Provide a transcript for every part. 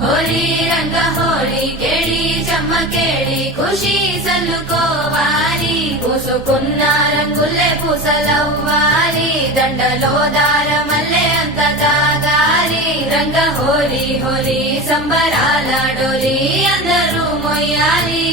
होली रंग होली केड़ी चम्मकेड़ी खुशी सल्लुकोवाली पूसुकुन्न रंगुल्ले पूसलव्वाली దండలో దారమల్లె అంత దాగాలి రంగ హోలీ హోలీ సంబరాల డోలి అందరూ మొయ్యాలి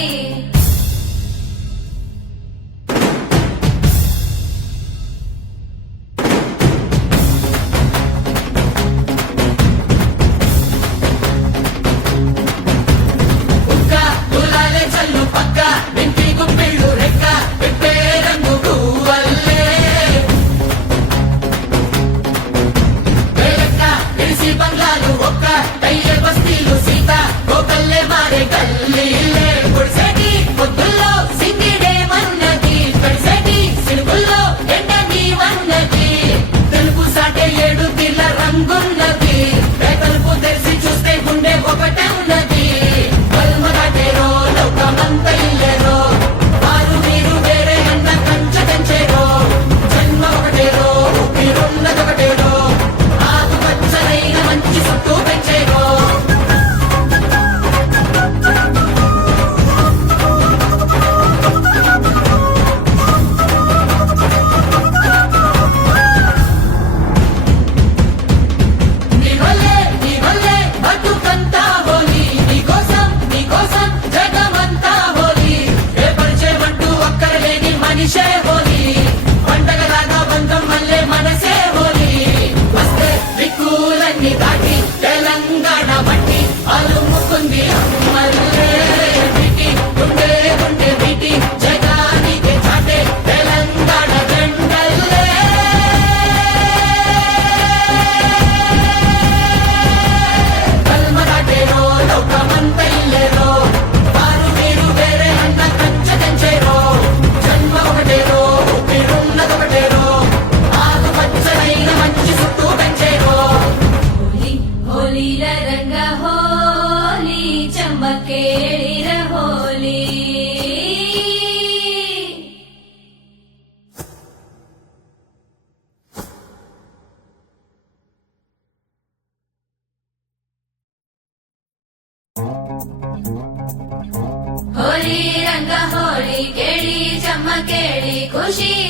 होली रंग होली केड़ी चम्मकेड़ी खुशी